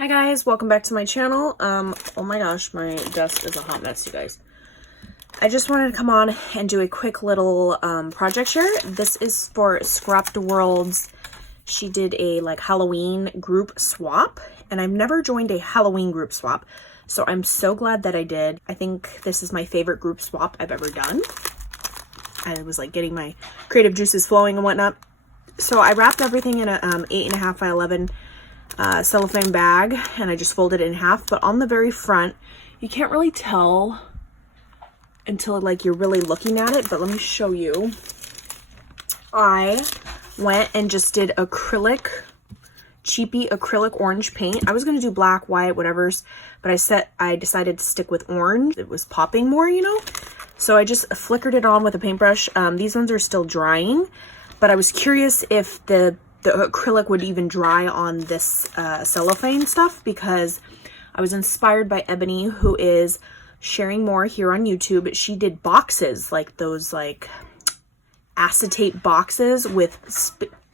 Hi guys, welcome back to my channel. Oh my gosh, my desk is a hot mess, you guys. I just wanted to come on and do a quick little project share. This is for Scrapped Worlds. She did a like Halloween group swap, and I've never joined a Halloween group swap, so I'm so glad that I did. I think this is my favorite group swap I've ever done. I was like getting my creative juices flowing and whatnot. So I wrapped everything in a 8.5 by 11 cellophane bag, and I just folded it in half. But on the very front, you can't really tell until like you're really looking at it, but let me show you. I went and just did acrylic, cheapy acrylic orange paint. I was gonna do black, white, whatever's, but I decided to stick with orange. It was popping more, you know? So I just flickered it on with a paintbrush. These ones are still drying, but I was curious if the acrylic would even dry on this cellophane stuff, because I was inspired by Ebony, who is sharing more here on YouTube. She did boxes, like those like acetate boxes with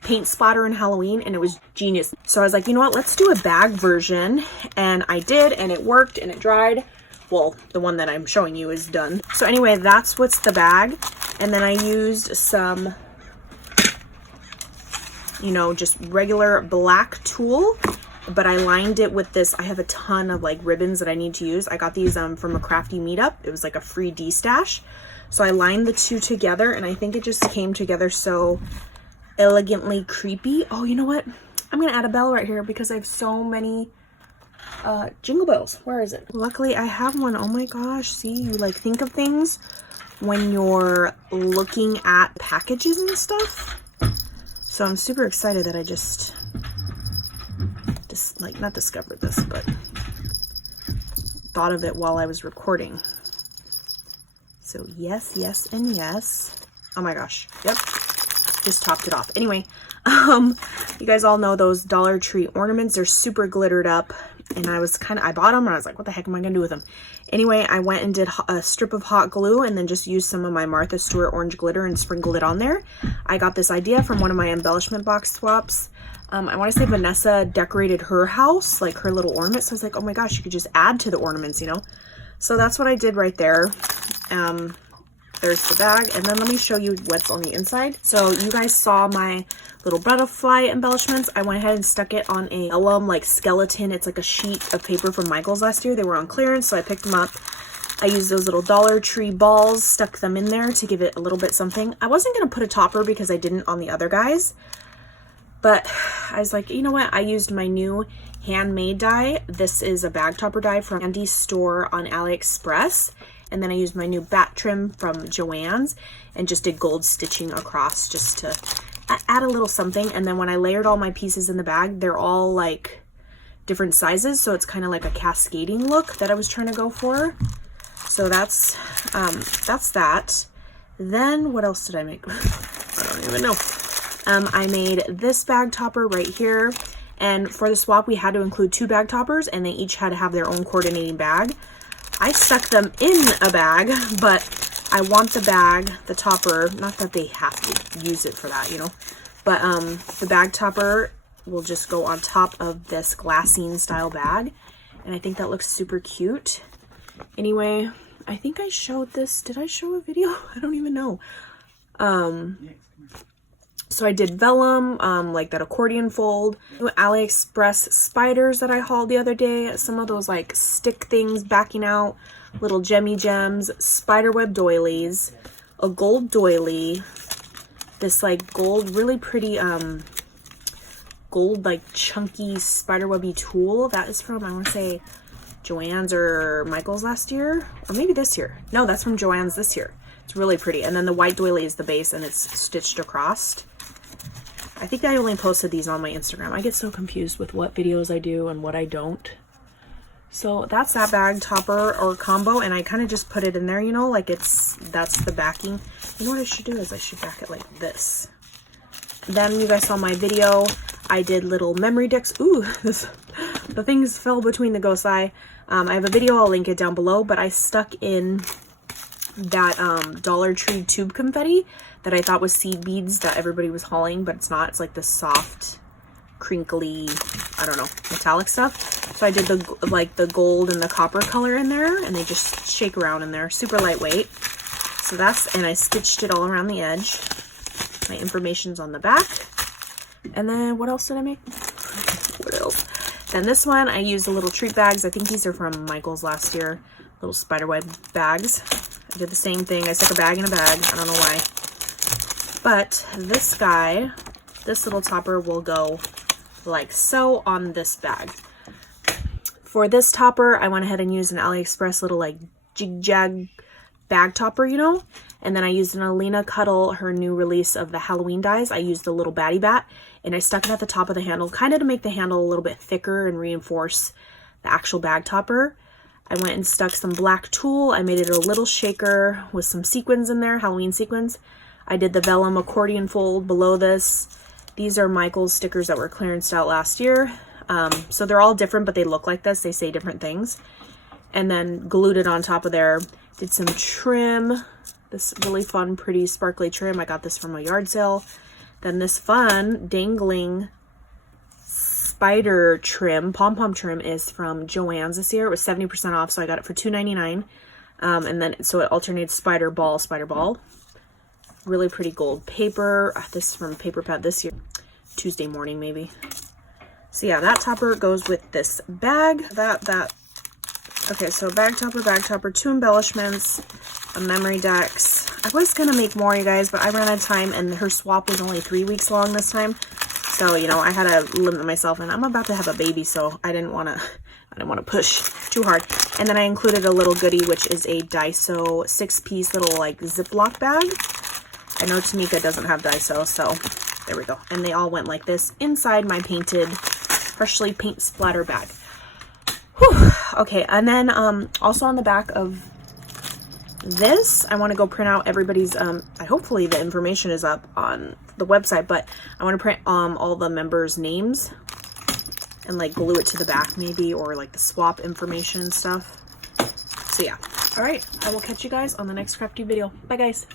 paint splatter in Halloween, and it was genius. So I was like, you know what, let's do a bag version, and I did, and it worked, and it dried. Well, the one that I'm showing you is done. So anyway, that's what's the bag. And then I used some, you know, just regular black tulle, but I lined it with this. I have a ton of like ribbons that I need to use. I got these from a crafty meetup. It was like a free D-stash. So I lined the two together, and I think it just came together so elegantly creepy. Oh, you know what? I'm gonna add a bell right here because I have so many jingle bells. Where is it? Luckily I have one. Oh my gosh, see, you like think of things when you're looking at packages and stuff. So I'm super excited that I just like not discovered this, but thought of it while I was recording. So yes, yes, and yes. Oh my gosh. Yep. Just topped it off. Anyway, you guys all know those Dollar Tree ornaments. They're super glittered up, and I bought them and I was like, what the heck am I gonna do with them? Anyway, I went and did a strip of hot glue and then just used some of my Martha Stewart orange glitter and sprinkled it on there. I got this idea from one of my embellishment box swaps. I want to say Vanessa decorated her house, like her little ornament. So I was like, oh my gosh, you could just add to the ornaments, you know? So that's what I did right there. There's the bag, and then let me show you what's on the inside. So you guys saw my little butterfly embellishments. I went ahead and stuck it on a vellum like skeleton. It's like a sheet of paper from Michael's last year. They were on clearance, so I picked them up. I used those little Dollar Tree balls, stuck them in there to give it a little bit something. I wasn't gonna put a topper because I didn't on the other guys, but I was like, you know what? I used my new handmade die. This is a bag topper die from Andy's store on AliExpress. And then I used my new bat trim from Joann's and just did gold stitching across just to add a little something. And then when I layered all my pieces in the bag, they're all like different sizes. So it's kind of like a cascading look that I was trying to go for. So that's that. Then what else did I make? I don't even know. I made this bag topper right here. And for the swap, we had to include 2 bag toppers, and they each had to have their own coordinating bag. I stuck them in a bag, but I want the bag, the topper, not that they have to use it for that, you know, but the bag topper will just go on top of this glassine style bag, and I think that looks super cute. Anyway, I think I showed this. Did I show a video? I don't even know. So I did vellum, like that accordion fold, AliExpress spiders that I hauled the other day, some of those like stick things backing out, little gemmy gems, spiderweb doilies, a gold doily, this like gold, really pretty, gold like chunky spiderwebby tool. That is from, I want to say, Joann's or Michael's last year, or maybe this year. No, that's from Joann's this year. It's really pretty. And then the white doily is the base, and it's stitched across. I think I only posted these on my Instagram. I get so confused with what videos I do and what I don't. So that's that bag topper or combo, and I kind of just put it in there, you know, like that's the backing. You know what I should do is I should back it like this. Then you guys saw my video. I did little memorydex. Ooh, the things fell between the ghost eye. I have a video, I'll link it down below, but I stuck in that Dollar Tree tube confetti that I thought was seed beads that everybody was hauling, but it's not. It's like this soft crinkly, I don't know, metallic stuff. So I did the gold and the copper color in there, and they just shake around in there. Super lightweight. So that's, and I stitched it all around the edge. My information's on the back. And then what else did I make? What else? Then this one, I used the little treat bags. I think these are from Michael's last year. Little spiderweb bags. I did the same thing. I stuck a bag in a bag. I don't know why. But this guy, this little topper will go like so on this bag. For this topper, I went ahead and used an AliExpress little like jig-jag bag topper, you know? And then I used an Alina Cuddle, her new release of the Halloween dies. I used the little baddie bat, and I stuck it at the top of the handle, kind of to make the handle a little bit thicker and reinforce the actual bag topper. I went and stuck some black tulle. I made it a little shaker with some sequins in there, Halloween sequins. I did the vellum accordion fold below this. These are Michael's stickers that were clearanced out last year. So they're all different, but they look like this. They say different things. And then glued it on top of there. Did some trim. This really fun, pretty sparkly trim. I got this from a yard sale. Then this fun dangling spider trim, pom-pom trim, is from Joann's this year. It was 70% off, so I got it for $2.99. And then, so it alternates spider ball. Really pretty gold paper. This is from Paper Pad this year. Tuesday morning, maybe. So yeah, that topper goes with this bag. Okay, so bag topper, 2 embellishments, a memorydex. I was gonna make more, you guys, but I ran out of time, and her swap was only 3 weeks long this time. So, you know, I had to limit myself, and I'm about to have a baby, so I didn't want to push too hard. And then I included a little goodie, which is a Daiso 6-piece little like Ziploc bag. I know Tamika doesn't have Daiso, so there we go. And they all went like this inside my painted, freshly paint splatter bag. Whew. Okay, and then also on the back of this, I want to go print out everybody's, hopefully the information is up on the website, but I want to print all the members' names and like glue it to the back maybe, or like the swap information and stuff. So yeah. All right, I will catch you guys on the next crafty video. Bye guys.